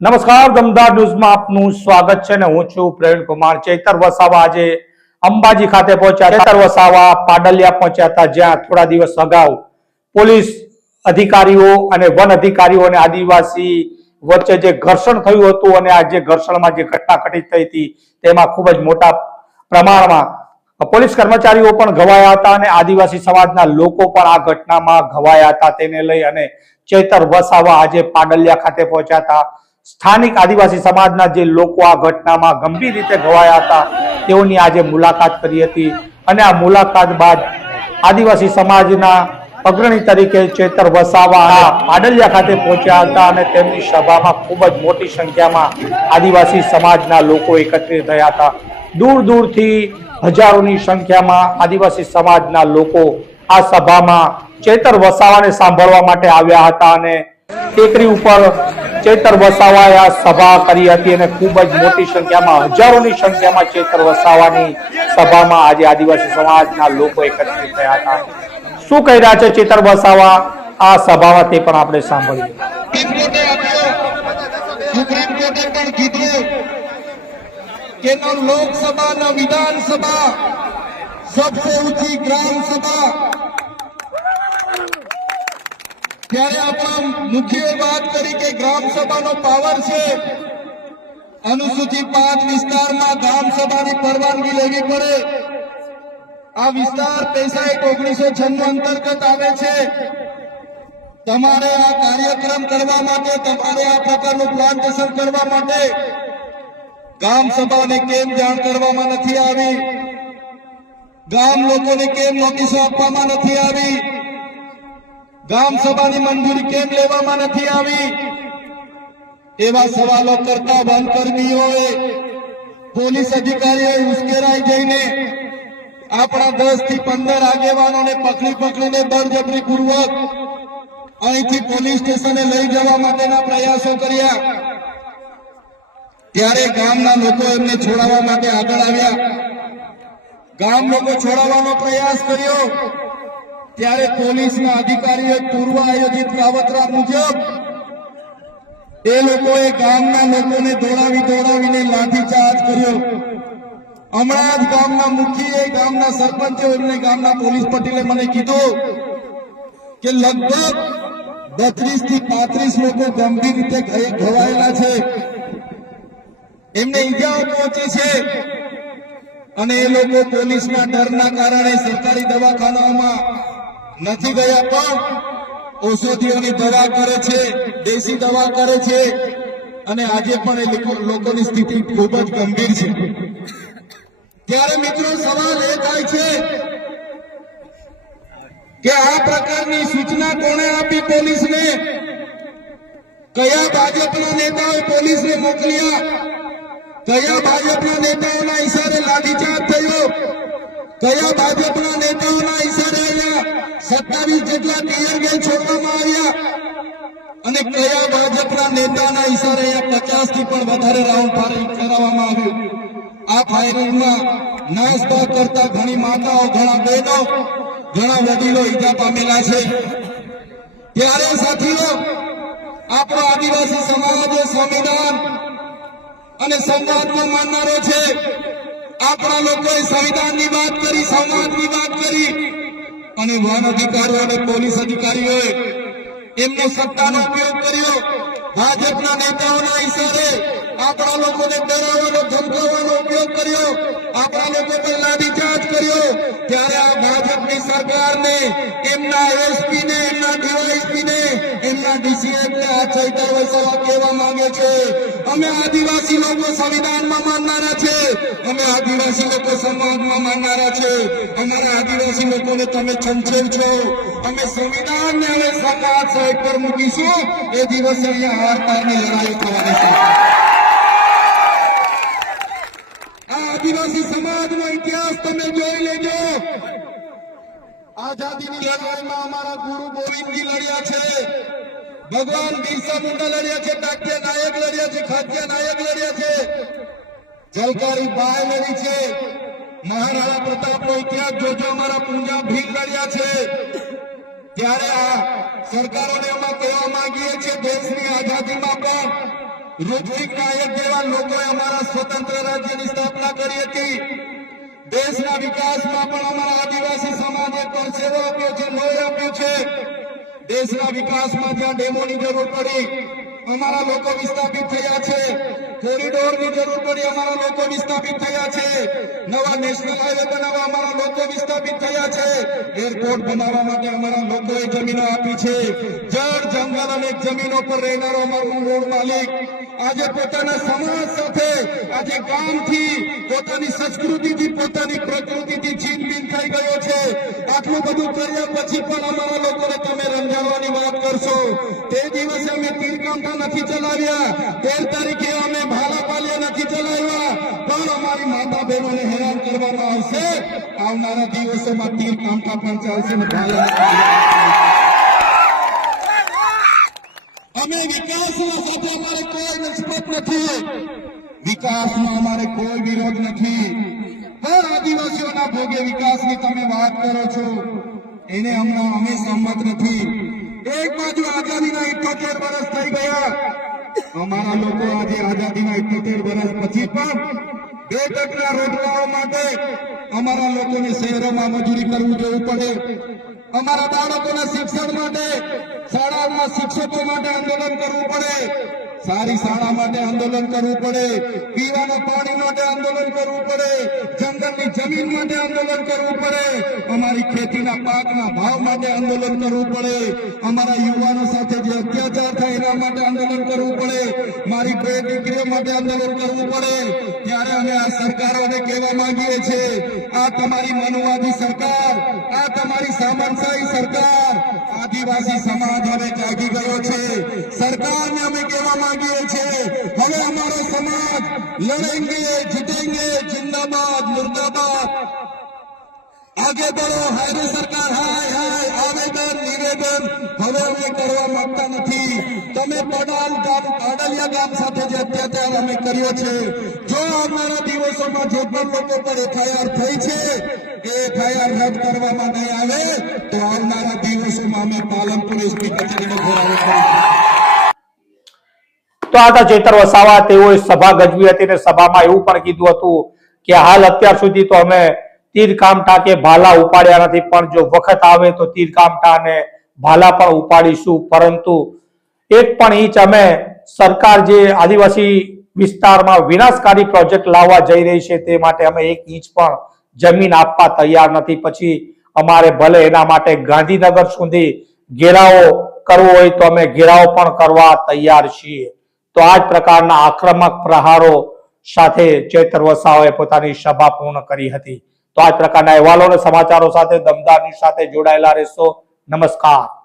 નમસ્કાર, દમદાર ન્યૂઝમાં આપનું સ્વાગત છે ને હું છું પ્રવીણ કુમાર. ચૈતર વસાવા આજે અંબાજી ખાતે પહોંચ્યા. ચૈતર વસાવા પાડલિયા પહોંચ્યા હતા, જ્યાં થોડા દિવસ અગાઉ પોલીસ અધિકારીઓ અને વન અધિકારીઓ અને આદિવાસી વચ્ચે જે ઘર્ષણ થયું હતું અને આ જે ઘર્ષણમાં જે ઘટના ઘટિત થઈ હતી, તેમાં ખૂબ જ મોટા પ્રમાણમાં પોલીસ કર્મચારીઓ પણ ઘવાયા હતા અને આદિવાસી સમાજના લોકો પણ આ ઘટનામાં ઘવાયા હતા. તેને લઈ અને ચેતર વસાવા આજે પાડલિયા ખાતે પહોંચ્યા હતા. સ્થાનિક આદિવાસી સમાજના જે લોકો આ ઘટનામાં ગંભીર રીતે ઘવાયા હતા, તેઓની આજે મુલાકાત કરી હતી. અને આ મુલાકાત બાદ આદિવાસી સમાજના અગ્રણી તરીકે ચેતર વસાવા પાડલિયા ખાતે પહોંચ્યા હતા અને તેમની સભામાં ખૂબ જ મોટી સંખ્યામાં આદિવાસી સમાજના લોકો એકત્રિત થયા હતા. દૂર દૂરથી હજારોની સંખ્યામાં આદિવાસી સમાજના લોકો આ સભામાં ચેતર વસાવાને સાંભળવા માટે આવ્યા હતા અને ટેકરી ઉપર ચેતર વસાવાએ આ સભા કરી હતી અને ખૂબ જ મોટી સંખ્યામાં, હજારોની સંખ્યામાં ચેતર વસાવાની સભામાં આજે આદિવાસી સમાજના લોકો એકત્રિત થયા હતા. શું કહી રહ્યા છે ચેતર વસાવા? આ સભામાં તે પણ આપણે સાંભળીએ. લોકસભા વિધાનસભા, સબસે ઊંચી ગ્રામ સભા ત્યારે આપણા મુખ્ય વાત કરી કે ગ્રામ સભાનો પાવર છે. અનુસૂચિત પાંચ વિસ્તારમાં ગ્રામ સભાની પરવાનગી લેવી પડે. આ વિસ્તાર પૈસા એક ઓગણીસો છન્નું અંતર્ગત આવે છે. તમારે આ કાર્યક્રમ કરવા માટે, તમારે આ પ્રકારનું પ્લાન્ટેશન કરવા માટે ગામ સભાને કેમ જાણ કરવામાં નથી આવી? ગામ લોકોને કેમ નોટિસો આપવામાં નથી આવી? ગામ સભાની મંજૂરી કેમ લેવામાં નથી આવી? એવા સવાલો કરતા વનકર્મીઓએ, પોલીસ અધિકારીઓએ ઉશ્કેરાઈ જઈને આપણા દસથી પંદર આગેવાનોને પકડી પકડીને બળજબરી પૂર્વક અહીંથી પોલીસ સ્ટેશને લઈ જવા માટેના પ્રયાસો કર્યા. ત્યારે ગામના લોકો એમને છોડાવવા માટે આગળ આવ્યા. ગામ લોકો છોડાવવાનો પ્રયાસ કર્યો. ત્યારે પોલીસના અધિકારીઓએ પૂર્વ આયોજિત કાવતરા મુજબ એ લોકોએ ગામના લોકોને દોડાવી દોડાવીને લાઠીચાર્જ કર્યો. હમણાં જ ગામના મુખીએ, ગામના સરપંચે એમને ગામના પોલીસ પટેલે મને કીધું કે લગભગ બત્રીસથી પાંત્રીસ લોકો ગંભીર રીતે ઘવાયેલા છે. એમને ઈજાઓ પહોંચી છે અને એ લોકો પોલીસના ડરના કારણે સરકારી દવાખાનાઓમાં નથી ગયા પણ ઔષધિઓની દવા કરે છે, દેશી દવા કરે છે. અને આજે પણ એ લોકોની સ્થિતિ ખૂબ જ ગંભીર છે. ત્યારે મિત્રો સવાલ એ થાય છે કે આ પ્રકારની સૂચના કોણે આપી પોલીસને? કયા ભાજપના પોલીસ પોલીસને મોકલ્યા? કયા ભાજપના નેતાઓના ઈશારે લાઠીચાર્જ થયો? કયા ભાજપના જેટલા ટીયર ગેસ છોડવામાં અને કયા ભાજપના નેતાના ઈશારે પચાસથી પણ વધારે રાઉન્ડ ફાયરિંગ કરાવવામાં આવ્યું. આ ફાયરિંગમાં નાસભાગ કરતા ઘણી માતાઓ, ઘણા બહેનો, ઘણા વડીલો ઈજા પામેલા છે. ત્યારે સાથીઓ, આપણો આદિવાસી સમાજ સંવિધાન અને સંવાદમાં માનનારો છે. આપણા લોકોએ સંવિધાનની વાત કરી, સંવાદની વાત કરી. અને વન અધિકારીઓ અને પોલીસ અધિકારીઓએ એમનો સત્તાનો ઉપયોગ કર્યો. ભાજપના નેતાઓના ઈશારે આપણા લોકોને ડરાવવાનો, ધમકાવવાનો ઉપયોગ કર્યો. આપણા લોકો પર લાઠીચાર્જ કર્યો. ત્યારે આ ભાજપની સરકારને, એમના એસપી ને એમના ડીવાયસપી ને અમે આદિવાસી લોકો સંવિધાનમાં માનનારા છે. અમે આદિવાસી લોકો સમાજમાં માનનારા છે. અમારા આદિવાસી લોકોને તમે છંછેર છો. અમે સંવિધાનને હવે સકાત સાઈડ પર મૂકીશું. એ દિવસે અહીંયા હાર લડાઈ થવાની છે. આ આદિવાસી સમાજનો ઇતિહાસ તમે જોઈ લેજો. આઝાદીની લડાઈમાં અમારા ગુરુ ગોવિંદજી લડ્યા છે. ભગવાન બિરસા મુંડા લડ્યા છે ટાટિયા નાયક લડ્યા છે ખાટિયા નાયક લડ્યા છે. જલકારી બાય લડી છે. મહારાણા પ્રતાપનો ઇતિહાસ જોજો, અમારા પૂંજા ભીલ લડ્યા છે. ત્યારે આ સરકારોને અમે કહેવા માંગીએ છીએ, દેશની આઝાદીમાં પણ ઋત્વિક નાયક જેવા લોકોએ અમારા સ્વતંત્ર રાજ્યની સ્થાપના કરી હતી. દેશના વિકાસમાં પણ અમારા આદિવાસી સમાજે પરસેવો આપ્યો છે, લોહી આપ્યું છે. દેશના વિકાસમાં જ્યાં ડેમોની જરૂર પડી. અમારા લોકો વિસ્થાપિત થયા છે. કોરિડોરની જરૂર પડી અમારા લોકો વિસ્થાપિત થયા છે. નવા નેશનલ હાઈવે બનાવવા અમારા લોકો વિસ્થાપિત થયા છે. એરપોર્ટ બનાવવા માટે અમારા લોકોએ જમીનો આપી છે. જળ, જંગલ અને જમીનો પર રહેનારો અમારો મૂળ માલિક. આજે પોતાના સમાજ સાથે, આજે ગામથી પોતાની સંસ્કૃતિથી, પોતાની પ્રકૃતિથી છીનબીન થઈ ગયો છે. આટલું બધું કર્યા પછી પણ અમારા લોકોને તમે રંજાડવાની વાત કરશો. તે દિવસે અમે તીરકામઠા નથી ચલાવ્યા. તેર તારીખે અમે ભાલાપાલિયા નથી ચલાવ્યા પણ અમારી માતા બહેનોને હેરાન કરવામાં આવશે. આવનારા દિવસોમાં પણ ચાલશે ને ભાલાપાલિયા. અમે વિકાસના સાથે અમારે કોઈ નિસ્બત નથી. વિકાસમાં અમારે કોઈ વિરોધ નથી. પણ આદિવાસીઓના ભોગે વિકાસની તમે વાત કરો છો. એને હમણાં અમે સંમત નથી. એક બાજુ આઝાદીના ઇઠોતેર વર્ષ થઈ ગયા. અમારા લોકો આજે આઝાદીના ઇઠોતેર વર્ષ પછી પણ બે ટકના રોજગારો માટે અમારા લોકોને શહેરોમાં મજૂરી કરવું જવું પડે. અમારા બાળકોના શિક્ષણ માટે શાળામાં શિક્ષકો માટે આંદોલન કરવું પડે. સારી શાળા માટે આંદોલન કરવું પડે. પીવાના પાણી માટે આંદોલન કરવું પડે. જંગલની જમીન માટે આંદોલન કરવું પડે. અમારી ખેતીના પાકના ભાવ માટે આંદોલન કરવું પડે. અમારા યુવાનો સાથે જે અત્યાચાર થાય એના માટે આંદોલન કરવું પડે. મારી બે દીકરીઓ માટે આંદોલન કરવું પડે. ત્યારે અમે આ સરકારોને કહેવા માંગીએ છીએ, આ તમારી મનુવાદી સરકાર, આ તમારી સામાનશાહી સરકાર. આદિવાસી સમાજ હવે જાગી ગયો છે. સરકારને અમે કહેવા માંગીએ છીએ, હવે અમારો સમાજ લડેંગે, જીતેંગે, જિંદાબાદ, મુર્દાબાદ. આગે બળો હારે સરકાર, હાય હાય, આવેદન, નિવેદન હવે અમે કરવા માંગતા નથી. તમે પડાલ ગામ પાડલિયા ગામ સાથે જે અત્યાચાર અમે કર્યો છે, જો અમારા દિવસોમાં જે પણ લોકો પર એફઆઈઆર થઈ છે, એ એફઆઈઆર રદ કરવામાં નહીં આવે, તો આવનારા દિવસોમાં અમે પાલનપુર એસપી કચેરીનો ઘેરાવો કરીશું તો આ ચેતર વસાવા, તેઓએ સભા ગજવી હતી અને સભામાં એવું પણ કીધું હતું કે હાલ અત્યાર સુધી તો અમે તીર કામઠા કે ભાલા ઉપાડ્યા નથી, પણ જો વખત આવે તો તીર કામઠા ભાલા પણ ઉપાડીશું. પરંતુ એક પણ ઇંચ અમે સરકાર જે આદિવાસી વિસ્તારમાં વિનાશકારી પ્રોજેક્ટ લાવવા જઈ રહી છે તે માટે અમે એક ઇંચ પણ જમીન આપવા તૈયાર નથી. પછી અમારે ભલે એના માટે ગાંધીનગર સુધી ઘેરાવો કરવો હોય તો અમે ઘેરાવો પણ કરવા તૈયાર છીએ. તો આ જ પ્રકારના આક્રમક પ્રહારો સાથે ચેતર વસાવાએ પોતાની સભા પૂર્ણ કરી હતી. તો આ જ પ્રકારના અહેવાલો અને સમાચારો સાથે, દમદારની સાથે જોડાયેલા રહેશો. નમસ્કાર.